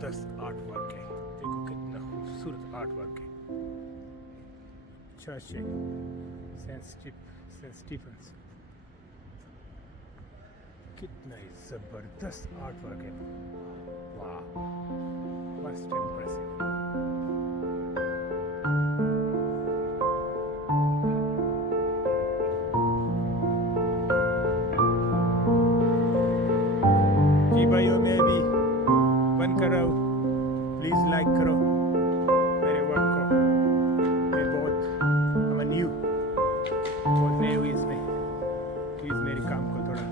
ज़बरदस्त art work है। देखो कितना खूबसूरत आर्ट वर्क है। चर्च सेंट स्टीफेंस, कितना ही ज़बरदस्त आर्ट वर्क है। वाह, मस्ट इम्प्रेसिव। जी भाइयों, मैं भी बंद कर रहा हूँ। प्लीज़ लाइक करो मेरे वर्क को। मैं बहुत नए हुई इसमें। प्लीज़ मेरे काम को थोड़ा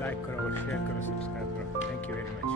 लाइक करो और शेयर करो, सब्सक्राइब करो। Thank you very much.